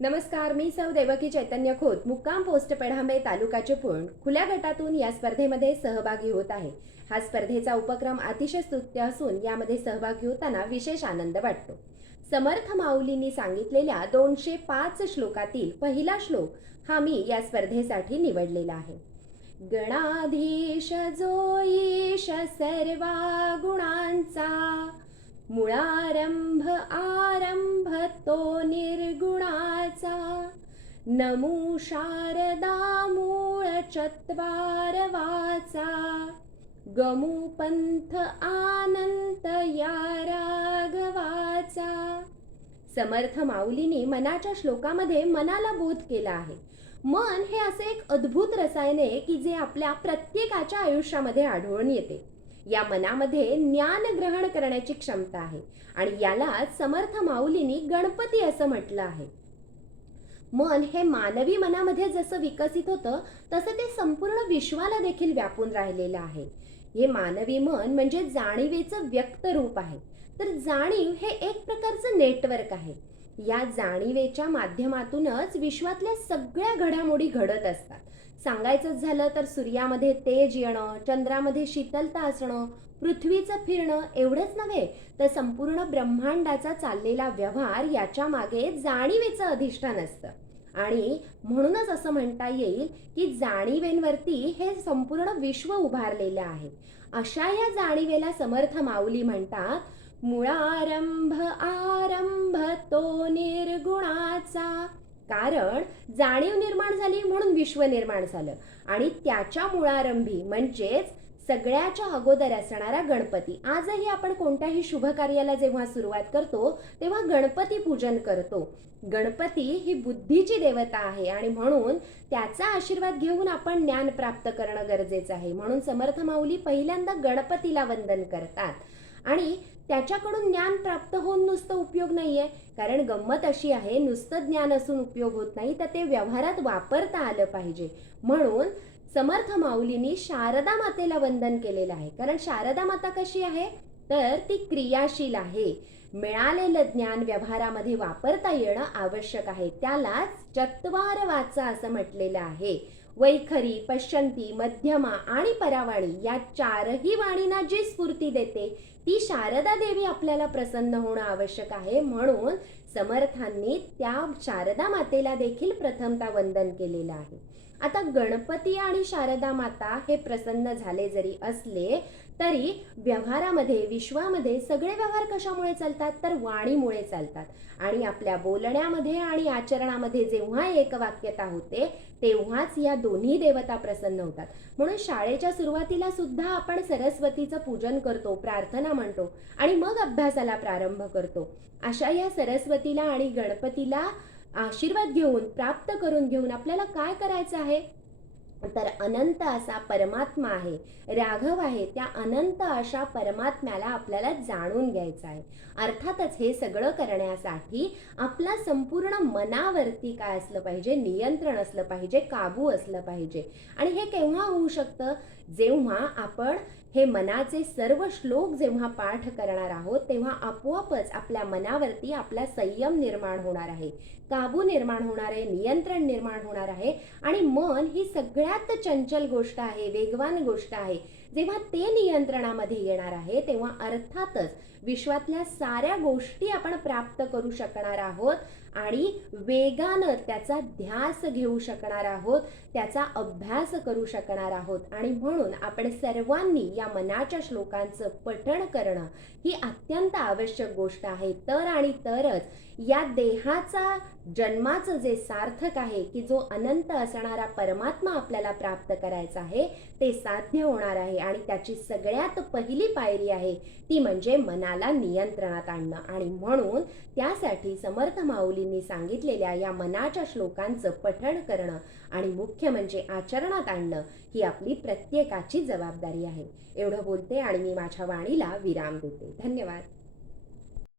नमस्कार मी सौ देवकी चैतन्य खोत. मुक्काम पोस्ट पेढांबे तालुका चिपळूण खुल्या गटातून या स्पर्धेमध्ये सहभागी होत आहे. हा स्पर्धेचा उपक्रम अतिशय स्तुत्य असून यामध्ये सहभागी होताना विशेष आनंद वाटतो. समर्थ माऊलींनी सांगितलेल्या दोनशे पाच श्लोकातील पहिला श्लोक हा मी या स्पर्धेसाठी निवडलेला आहे. गणाधीश जो ईश सर्वा गुणांचा. मुळारंभ आरंभ तो निर्गुण नमू शारदा मूळ चत्वार वाचा. गमू पंथ आनंत या राघवाचा. समर्थ माऊलीने मनाच्या श्लोकामध्ये मनाला बोध केला आहे. मन हे असे एक अद्भुत रसायन आहे की जे आपल्या प्रत्येकाच्या आयुष्यामध्ये आढळून येते. या मनामध्ये ज्ञान ग्रहण करण्याची क्षमता आहे आणि याला समर्थ माऊलींनी गणपती असं म्हटलं आहे. मन हे मानवी मनामध्ये जसं विकसित होतं तसं ते संपूर्ण विश्वाला देखील व्यापून राहिलेलं आहे. हे मानवी मन म्हणजे जाणीवेचं व्यक्त रूप आहे. तर जाणीव हे एक प्रकारचं नेटवर्क आहे. या जाणीवेच्या माध्यमातूनच विश्वातल्या सगळ्या घडामोडी घडत असतात. सांगायचंच झालं तर सूर्यामध्ये तेज येणं चंद्रामध्ये शीतलता असणं पृथ्वीचं फिरणं एवढंच नव्हे तर संपूर्ण ब्रह्मांडाचा चाललेला व्यवहार याच्या मागे जाणीवेचं अधिष्ठान असतं. आणि म्हणूनच असं म्हणता येईल की जाणीवेंवरती हे संपूर्ण विश्व उभारलेलं आहे. अशा या जाणीवेला समर्थ माऊली म्हणतात मुळारंभ आरंभ तो निर्गुणाचा. कारण जाणीव निर्माण झाली म्हणून विश्व निर्माण झालं. आणि त्याच्या मुळारंभी म्हणजेच सगळ्याच्या अगोदर असणारा गणपती. आजही आपण कोणत्याही शुभ कार्याला जेव्हा सुरुवात करतो तेव्हा गणपती पूजन करतो. गणपती ही बुद्धीची देवता आहे आणि म्हणून त्याचा आशीर्वाद घेऊन आपण ज्ञान प्राप्त करणं गरजेचं आहे. म्हणून समर्थ माऊली पहिल्यांदा गणपतीला वंदन करतात. आणि त्याच्याकडून ज्ञान प्राप्त होऊन नुसतं उपयोग नाही आहे कारण गंमत अशी आहे नुसतं ज्ञान असून उपयोग होत नाही तर ते व्यवहारात वापरता आलं पाहिजे. म्हणून समर्थ माऊलींनी शारदा मातेला वंदन केलेलं आहे. कारण शारदा माता कशी आहे? तर ती क्रियाशील आहे. मिळालेलं ज्ञान व्यवहारामध्ये वापरता येणं आवश्यक आहे. त्यालाच चत्वार वाचा असं म्हटलेलं आहे. वैखरी पश्चंती मध्यमा आणि परावाणी या चारही वाणींना जी स्फूर्ती देते ती शारदा देवी आपल्याला प्रसन्न होणं आवश्यक आहे. म्हणून समर्थांनी त्या शारदा मातेला देखील प्रथमता वंदन केलेलं आहे. आता गणपती आणि शारदा माता हे प्रसन्न झाले जरी असले तरी व्यवहारामध्ये विश्वामध्ये सगळे व्यवहार कशामुळे चालतात? तर वाणीमुळे चालतात. आणि आपल्या बोलण्यामध्ये आणि आचरणामध्ये जेव्हा एकवाक्यता होते तेव्हाच या दोन्ही देवता प्रसन्न होतात. म्हणून शाळेच्या सुरुवातीला सुद्धा आपण सरस्वतीचं पूजन करतो प्रार्थना म्हणतो आणि मग अभ्यासाला प्रारंभ करतो. अशा या सरस्वतीला आणि गणपतीला आशीर्वाद घेऊन प्राप्त करून घेऊन आपल्याला काय करायचं आहे? तर अनंत असा परमात्मा आहे. राघव आहे त्या अनंत अशा परमात्म्याला आपल्याला जाणून घ्यायचं आहे. अर्थातच हे सगळं करण्यासाठी आपला संपूर्ण मनावरती काय असलं पाहिजे? नियंत्रण असलं पाहिजे काबू असलं पाहिजे. आणि हे केव्हा होऊ शकतं? जेव्हा आपण हे मनाचे सर्व श्लोक जेव्हा पाठ करणार आहोत तेव्हा आपोआपच आपल्या मनावरती आपला संयम निर्माण होणार आहे. काबू निर्माण होणार आहे नियंत्रण निर्माण होणार आहे आणि मन ही सगळ्यात चंचल गोष्ट आहे वेगवान गोष्ट आहे. जेव्हा ते नियंत्रणामध्ये येणार आहे तेव्हा अर्थातच विश्वातल्या साऱ्या गोष्टी आपण प्राप्त करू शकणार आहोत आणि वेगानं त्याचा ध्यास घेऊ शकणार आहोत त्याचा अभ्यास करू शकणार आहोत. आणि म्हणून आपण सर्वांनी या मनाच्या श्लोकांचं पठण करणं ही अत्यंत आवश्यक गोष्ट आहे. तर आणि तरच या देहाचा जन्माचं जे सार्थक आहे की जो अनंत असणारा परमात्मा आपल्याला प्राप्त करायचा आहे ते साध्य होणार आहे. आहे आणि त्याची सगळ्यात पहिली पायरी आहे ती म्हणजे मनाला नियंत्रणात आणणं. आणि म्हणून त्यासाठी समर्थ माऊलींनी सांगितलेल्या या मनाच्या श्लोकांचं पठण करणं आणि मुख्य म्हणजे आचरणात आणणं ही आपली प्रत्येकाची जबाबदारी आहे. एवढं बोलते आणि मी माझ्या वाणीला विराम देते. धन्यवाद.